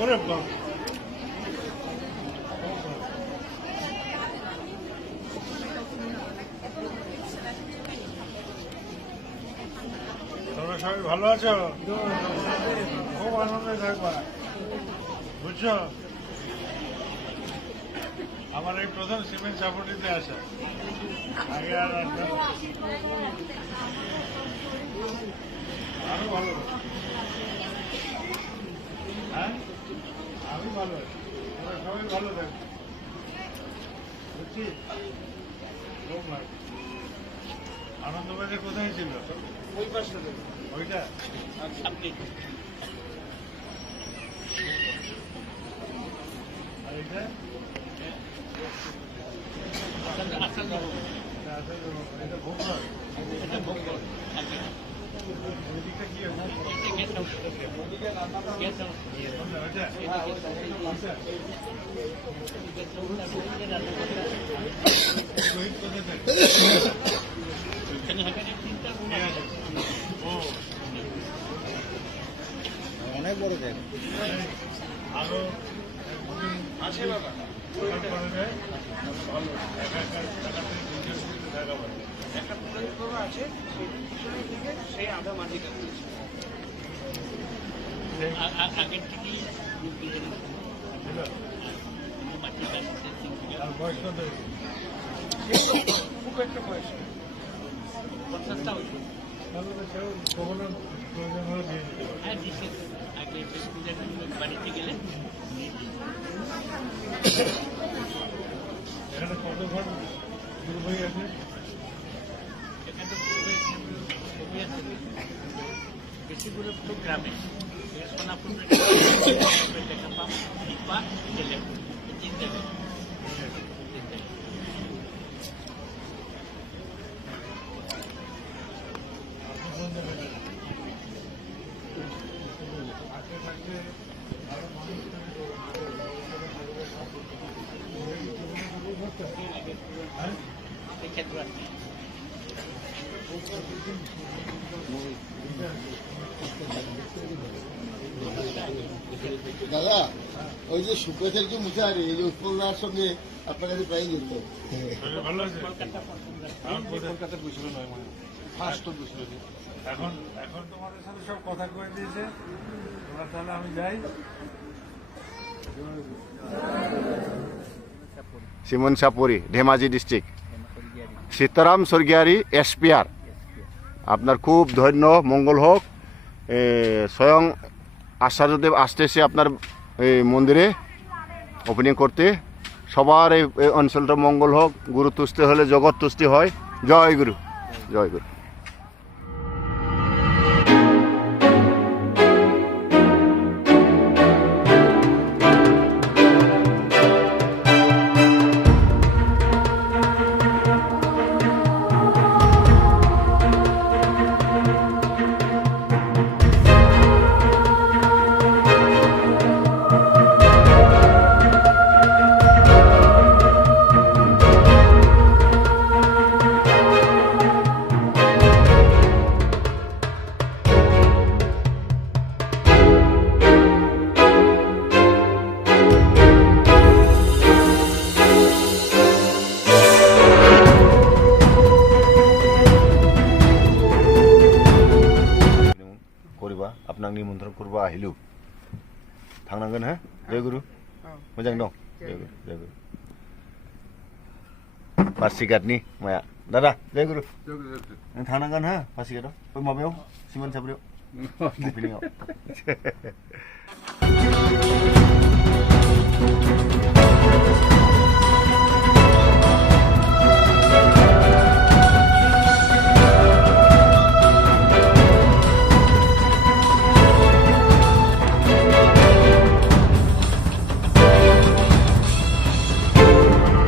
ওরে বাবা, তোমরা সবাই ভালো আছো? খুব আনন্দে থাকবা, বুঝছো? আমার এই প্রথম সিমেন্ট সাপোর্টিতে আসা, আগে আর আরো ভালো। হ্যাঁ, আমি ভালো আছি, তোমরা সবাই ভালো থাকবে, বুঝছি? খুব লাগে। আনন্দবাজার কোথায় ছিল? ওই পাশটা, ওইটা আর এটা এটা ভোগ অনেক বড় জায়গা আরো আছে বাবা, একটা পুরো আছে সেই আধা মাটি আগের থেকেই বয়স কত? খুব একটা বয়স বাড়িতে গেলে এখানে কত ঘর দুর্বই আছে? বেশিগুলো পুরো গ্রামে সোনাপুর দাদা, ওই যে সুপ্রচার যে মুখারি এই যে উৎপলদার সঙ্গে আপনার কাছে প্রায় যুক্ত। কলকাতা বুঝল নয় মানে ফার্স্ট তো বুঝল। এখন এখন তোমাদের সাথে সব কথা কয়ে দিয়েছে, তোমরা তাহলে আমি যাই। Simon Sapuri, Dhemaji district, Sitaram Swargiary SPR. আপনার খুব ধন্য, মঙ্গল হোক। স্বয়ং আচার্যদেব আসতেছে আপনার এই মন্দিরে ওপেনিং করতে। সবার এই অঞ্চলটা মঙ্গল হোক। গুরু তুষ্টি হলে জগৎ তুষ্টি হয়। জয় গুরু, জয় গুরু। আপনার নিমন্ত্রণ করবো আহিলু थांनांगोन। হ্যাঁ, জয় গুরু। मोजां दं? जय गुरु, जय गुरु। पासिघाटनि माया दादा, जय गुरु। नों थांनांगोन हो पासिघाटआव, बै माबायाव सिमोन सापुरियाव ओपनिंआव।